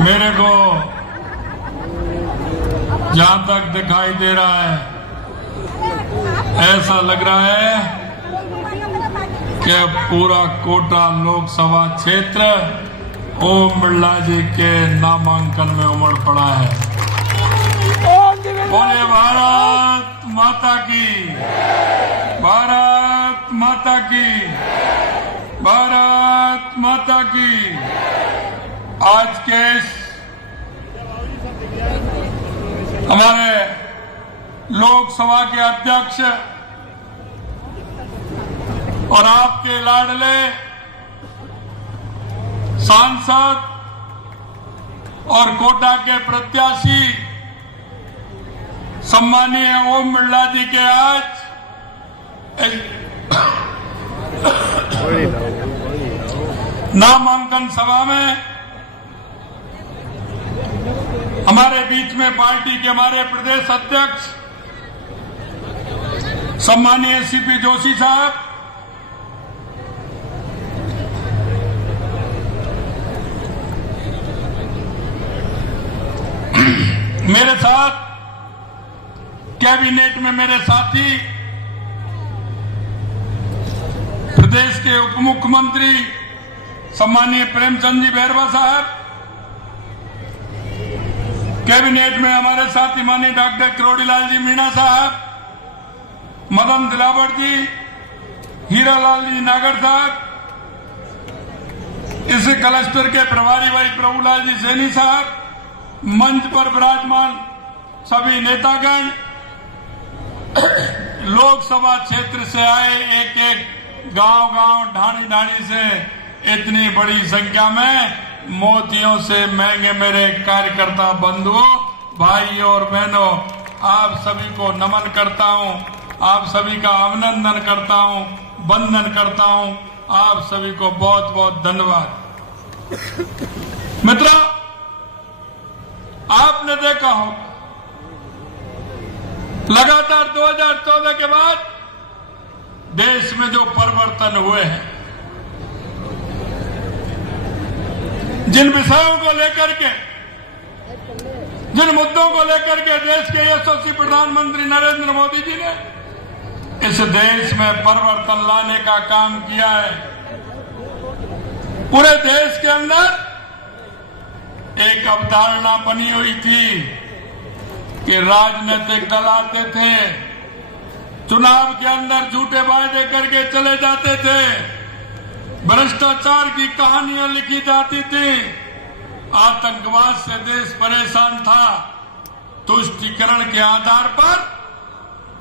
मेरे को जहां तक दिखाई दे रहा है, ऐसा लग रहा है कि पूरा कोटा लोकसभा क्षेत्र ओम बिरला जी के नामांकन में उमड़ पड़ा है। बोले भारत माता की, भारत माता की, भारत माता की। आज के हमारे लोकसभा के अध्यक्ष और आपके लाडले सांसद और कोटा के प्रत्याशी सम्मानीय ओम बिरला जी के आज नामांकन सभा में हमारे बीच में पार्टी के हमारे प्रदेश अध्यक्ष सम्मानीय सीपी जोशी साहब, मेरे साथ कैबिनेट में मेरे साथी प्रदेश के उप मुख्यमंत्री सम्मानीय प्रेमचंद जी बैरवा साहब, कैबिनेट में हमारे साथी माननीय डॉक्टर किरोड़ीलाल जी मीणा साहब, मदन दिलावर जी, हीरालाल जी नागर साहब, इस क्लस्टर के प्रभारी भाई प्रभुलाल जी सैनी साहब, मंच पर विराजमान सभी नेतागण, लोकसभा क्षेत्र से आए एक एक गांव-गांव ढाणी-ढाणी से इतनी बड़ी संख्या में मोतियों से महंगे मेरे कार्यकर्ता बंधुओं, भाइयों और बहनों, आप सभी को नमन करता हूं, आप सभी का अभिनंदन करता हूं, वंदन करता हूं, आप सभी को बहुत बहुत धन्यवाद। मित्रों, आपने देखा हो लगातार 2014 के बाद देश में जो परिवर्तन हुए हैं, जिन विषयों को लेकर के, जिन मुद्दों को लेकर के देश के यशस्वी प्रधानमंत्री नरेंद्र मोदी जी ने इस देश में परिवर्तन लाने का काम किया है। पूरे देश के अंदर एक अवधारणा बनी हुई थी कि राजनीतिक दल आते थे, चुनाव के अंदर झूठे वायदे करके चले जाते थे, भ्रष्टाचार की कहानियां लिखी जाती थी, आतंकवाद से देश परेशान था, तुष्टीकरण के आधार पर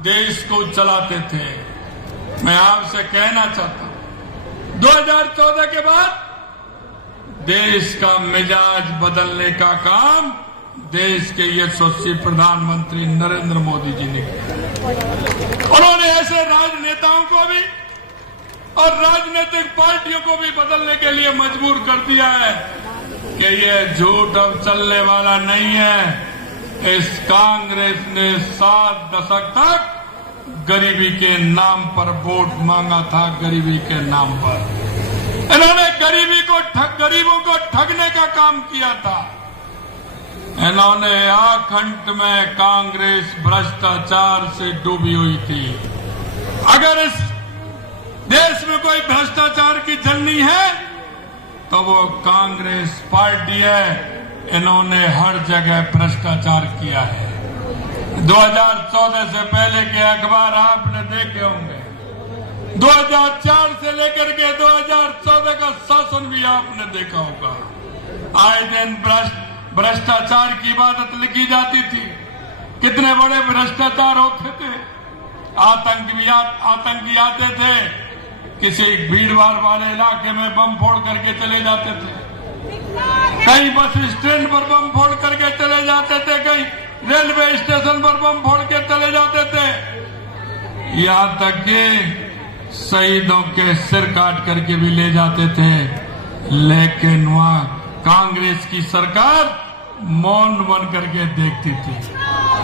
देश को चलाते थे। मैं आपसे कहना चाहता हूं, 2014 के बाद देश का मिजाज बदलने का काम देश के यशस्वी प्रधानमंत्री नरेंद्र मोदी जी ने किया। उन्होंने ऐसे राजनेताओं को भी और राजनीतिक पार्टियों को भी बदलने के लिए मजबूर कर दिया है कि ये झूठ अब चलने वाला नहीं है। इस कांग्रेस ने 7 दशक तक गरीबी के नाम पर वोट मांगा था, गरीबी के नाम पर इन्होंने गरीबों को ठगने का काम किया था। इन्होंने आखंड में कांग्रेस भ्रष्टाचार से डूबी हुई थी। अगर इस देश में कोई भ्रष्टाचार की झलनी है तो वो कांग्रेस पार्टी है। इन्होंने हर जगह भ्रष्टाचार किया है। 2014 से पहले के अखबार आपने देखे होंगे, 2004 से लेकर के 2014 का शासन भी आपने देखा होगा। आए दिन भ्रष्टाचार की इबादत लिखी जाती थी। कितने बड़े भ्रष्टाचार होते थे। आतंकी आते थे, किसी भीड़भाड़ वाले इलाके में बम फोड़ करके चले जाते थे, कहीं बस स्टैंड पर बम फोड़ करके चले जाते थे, कहीं रेलवे स्टेशन पर बम फोड़ के चले जाते थे, यहां तक कि शहीदों के सिर काट करके भी ले जाते थे। लेकिन वहां कांग्रेस की सरकार मौन बन करके देखती थी।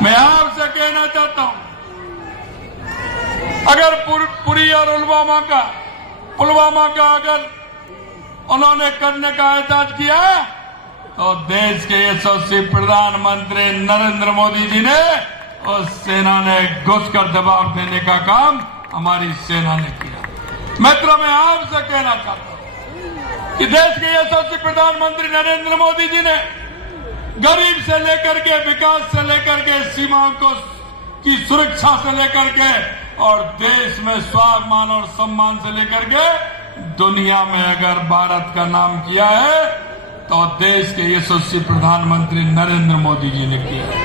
मैं आपसे कहना चाहता हूं, अगर पुरी और पुलवामा का अगर उन्होंने करने का एहसास किया तो देश के यशस्वी प्रधानमंत्री नरेंद्र मोदी जी ने और सेना ने घुसकर जवाब देने का काम हमारी सेना ने किया। मित्रों, मैं आपसे कहना चाहता हूं कि देश के यशस्वी प्रधानमंत्री नरेंद्र मोदी जी ने गरीब से लेकर के विकास से लेकर के सीमाओं को की सुरक्षा से लेकर के और देश में स्वाभिमान और सम्मान से लेकर के दुनिया में अगर भारत का नाम किया है तो देश के यशस्वी प्रधानमंत्री नरेंद्र मोदी जी ने किया है।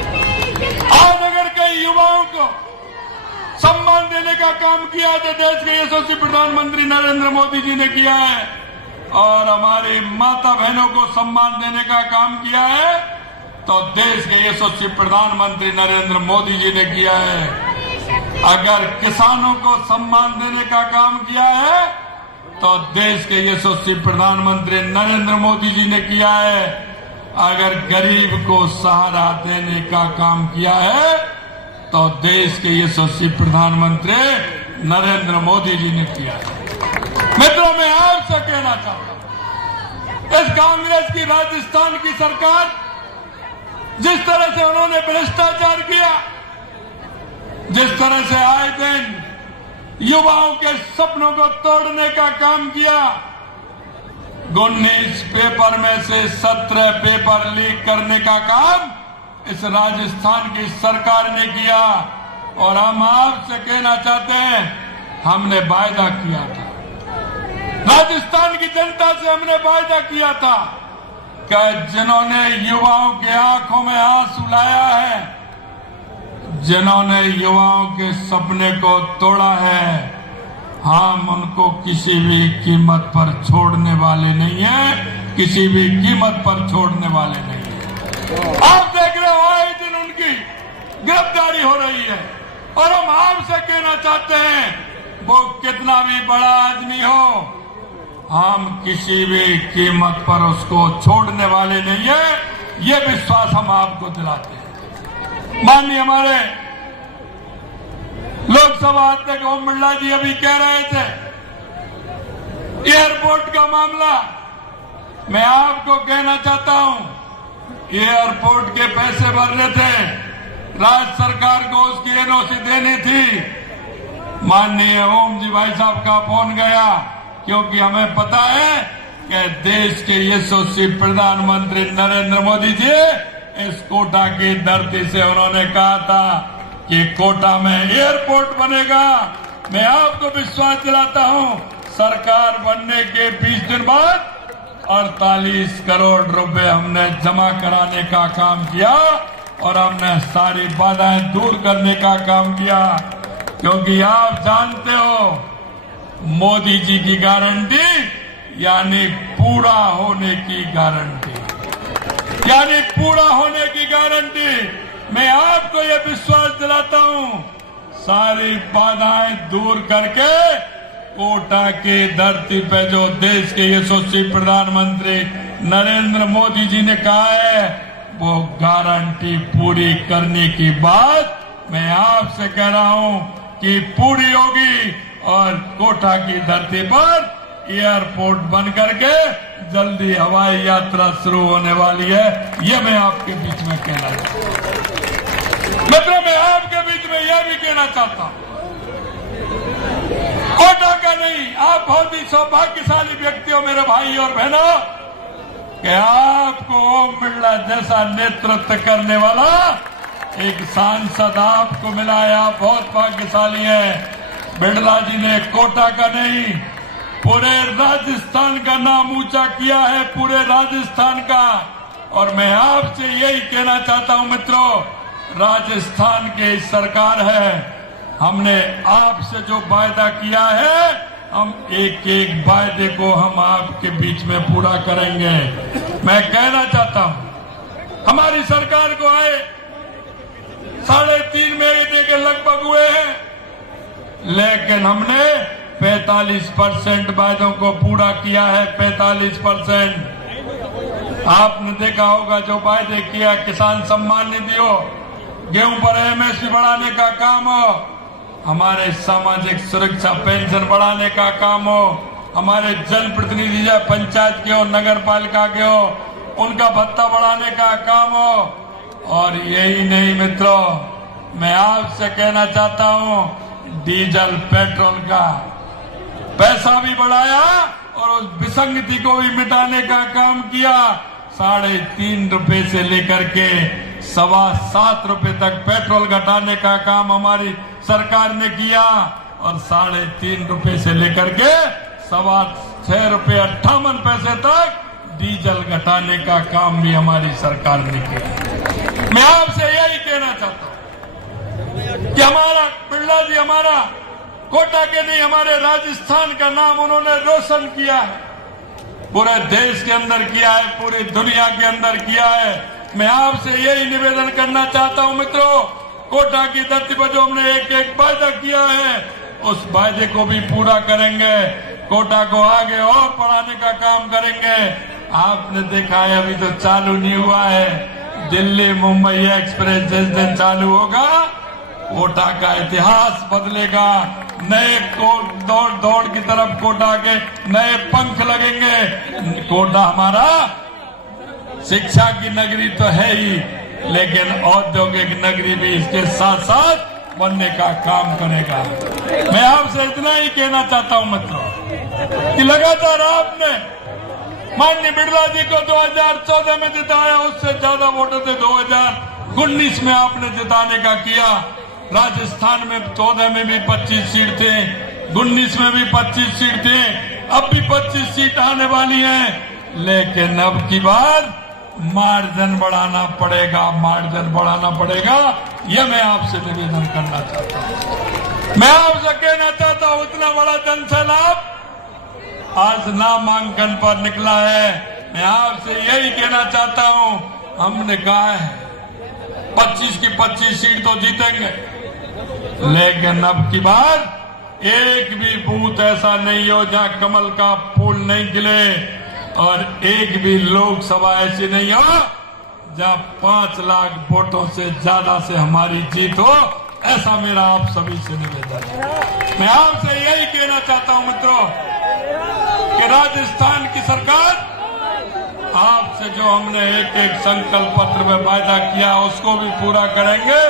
आज अगर कई युवाओं को सम्मान देने का काम किया है तो देश के यशस्वी प्रधानमंत्री नरेंद्र मोदी जी ने किया है, और हमारी माता बहनों को सम्मान देने का काम किया है तो देश के यशस्वी प्रधानमंत्री नरेंद्र मोदी जी ने किया है। अगर किसानों को सम्मान देने का काम किया है तो देश के यशस्वी प्रधानमंत्री नरेंद्र मोदी जी ने किया है। अगर गरीब को सहारा देने का काम किया है तो देश के यशस्वी प्रधानमंत्री नरेंद्र मोदी जी ने किया है। मित्रों, मैं आपसे कहना चाहता हूं, इस कांग्रेस की राजस्थान की सरकार जिस तरह से उन्होंने भ्रष्टाचार किया, जिस तरह से आए दिन युवाओं के सपनों को तोड़ने का काम किया, 19 पेपर में से 17 पेपर लीक करने का काम इस राजस्थान की सरकार ने किया। और हम आपसे कहना चाहते हैं, हमने वायदा किया था, राजस्थान की जनता से हमने वायदा किया था कि जिन्होंने युवाओं के आंखों में आंसू लाया है, जिन्होंने युवाओं के सपने को तोड़ा है, हम उनको किसी भी कीमत पर छोड़ने वाले नहीं हैं, किसी भी कीमत पर छोड़ने वाले नहीं हैं। आप देख रहे हो आए दिन उनकी गिरफ्तारी हो रही है, और हम आपसे कहना चाहते हैं, वो कितना भी बड़ा आदमी हो, हम किसी भी कीमत पर उसको छोड़ने वाले नहीं है, ये विश्वास हम आपको दिलाते हैं। माननीय हमारे लोकसभा अध्यक्ष ओम बिरला जी अभी कह रहे थे एयरपोर्ट का मामला, मैं आपको कहना चाहता हूं, एयरपोर्ट के पैसे भरने थे, राज्य सरकार को उसकी एनओसी देनी थी। माननीय ओम जी भाई साहब का फोन गया, क्योंकि हमें पता है कि देश के यशस्वी प्रधानमंत्री नरेंद्र मोदी जी इस कोटा की धरती से उन्होंने कहा था कि कोटा में एयरपोर्ट बनेगा। मैं आपको विश्वास दिलाता हूं, सरकार बनने के 20 दिन बाद 48 करोड़ रुपए हमने जमा कराने का काम किया और हमने सारी बाधाएं दूर करने का काम किया, क्योंकि आप जानते हो मोदी जी की गारंटी यानी पूरा होने की गारंटी, यानी पूरा होने की गारंटी। मैं आपको ये विश्वास दिलाता हूं, सारी बाधाएं दूर करके कोटा की धरती पे जो देश के यशस्वी प्रधानमंत्री नरेंद्र मोदी जी ने कहा है, वो गारंटी पूरी करने की बात मैं आपसे कह रहा हूं कि पूरी होगी, और कोटा की धरती पर एयरपोर्ट बन करके जल्दी हवाई यात्रा शुरू होने वाली है। ये मैं आपके बीच में कहना चाहता हूं। मित्रों, मैं आपके बीच में यह भी कहना चाहता हूं, कोटा का नहीं, आप बहुत ही सौभाग्यशाली व्यक्ति हो मेरे भाई और बहनों, कि आपको ओम बिरला जैसा नेतृत्व करने वाला एक सांसद आपको मिला है। आप बहुत भाग्यशाली हैं। बिरला जी ने कोटा का नहीं, पूरे राजस्थान का नाम ऊंचा किया है, पूरे राजस्थान का। और मैं आपसे यही कहना चाहता हूं मित्रों, राजस्थान की सरकार है, हमने आपसे जो वायदा किया है, हम एक एक वायदे को हम आपके बीच में पूरा करेंगे। मैं कहना चाहता हूं, हमारी सरकार को आए 3.5 महीने के लगभग हुए हैं, लेकिन हमने 45% वायदों को पूरा किया है। 45% आपने देखा होगा, जो वायदे किया, किसान सम्मान निधि हो, गेहूं पर एमएसपी बढ़ाने का काम हो, हमारे सामाजिक सुरक्षा पेंशन बढ़ाने का काम हो, हमारे जनप्रतिनिधि पंचायत के हो, नगर पालिका के हो, उनका भत्ता बढ़ाने का काम हो। और यही नहीं मित्रों, मैं आपसे कहना चाहता हूं, डीजल पेट्रोल का पैसा भी बढ़ाया और उस विसंगति को भी मिटाने का काम किया। 3.5 रुपए से लेकर के 7.25 रुपए तक पेट्रोल घटाने का काम हमारी सरकार ने किया और 3.5 रुपए से लेकर के 6.25 रुपए 58 पैसे तक डीजल घटाने का काम भी हमारी सरकार ने किया। मैं आपसे यही कहना चाहता हूं कि हमारा बिरला जी हमारा कोटा के नहीं, हमारे राजस्थान का नाम उन्होंने रोशन किया है, पूरे देश के अंदर किया है, पूरी दुनिया के अंदर किया है। मैं आपसे यही निवेदन करना चाहता हूं मित्रों, कोटा की धरती पर जो हमने एक वायदा किया है, उस वायदे को भी पूरा करेंगे। कोटा को आगे और बढ़ाने का काम करेंगे। आपने देखा है, अभी तो चालू नहीं हुआ है, दिल्ली मुंबई एक्सप्रेस जिस दिन चालू होगा, कोटा का इतिहास बदलेगा। नए दौड़ की तरफ कोटा के नए पंख लगेंगे। कोटा हमारा शिक्षा की नगरी तो है ही, लेकिन औद्योगिक नगरी भी इसके साथ साथ बनने का काम करेगा। मैं आपसे इतना ही कहना चाहता हूं मित्रों कि लगातार आपने माननीय बिरला जी को 2014 में जिताया, उससे ज्यादा वोटों से 2019 में आपने जिताने का किया। राजस्थान में 14 में भी 25 सीट थे, 19 में भी 25 सीट थे, अब भी 25 सीट आने वाली हैं। लेकिन अब की बार मार्जिन बढ़ाना पड़ेगा, मार्जिन बढ़ाना पड़ेगा। यह मैं आपसे निवेदन करना चाहता हूं। मैं आपसे कहना चाहता हूं, इतना बड़ा जनसैलाब आज नामांकन पर निकला है। मैं आपसे यही कहना चाहता हूं, हमने कहा है 25 की 25 सीट तो जीतेंगे, लेकिन अब की बार एक भी बूथ ऐसा नहीं हो जहां कमल का फूल नहीं खिले, और एक भी लोकसभा ऐसी नहीं हो जहां 5 लाख वोटों से ज्यादा से हमारी जीत हो। ऐसा मेरा आप सभी से निवेदन है। मैं आपसे यही कहना चाहता हूं मित्रों कि राजस्थान की सरकार, आपसे जो हमने एक संकल्प पत्र में वायदा किया उसको भी पूरा करेंगे,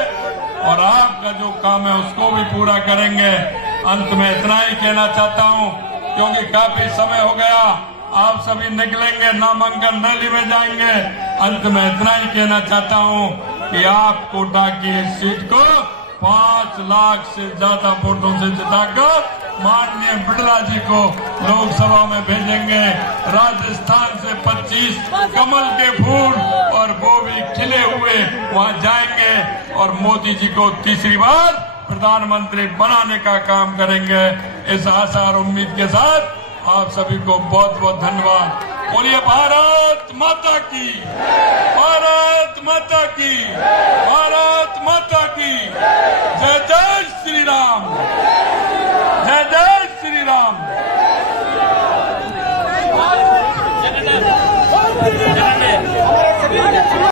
और आपका जो काम है उसको भी पूरा करेंगे। अंत में इतना ही कहना चाहता हूं, क्योंकि काफी समय हो गया, आप सभी निकलेंगे, नामांकन रैली में जाएंगे। अंत में इतना ही कहना चाहता हूं कि आप कोटा की इस सीट को 5 लाख से ज्यादा वोटों से जिताकर माननीय बिरला जी को लोकसभा में भेजेंगे। राजस्थान से 25 कमल के फूल, और वो भी खिले हुए, वहां जाएंगे और मोदी जी को तीसरी बार प्रधानमंत्री बनाने का काम करेंगे। इस आशा और उम्मीद के साथ आप सभी को बहुत बहुत धन्यवाद। बोलिए भारत माता की।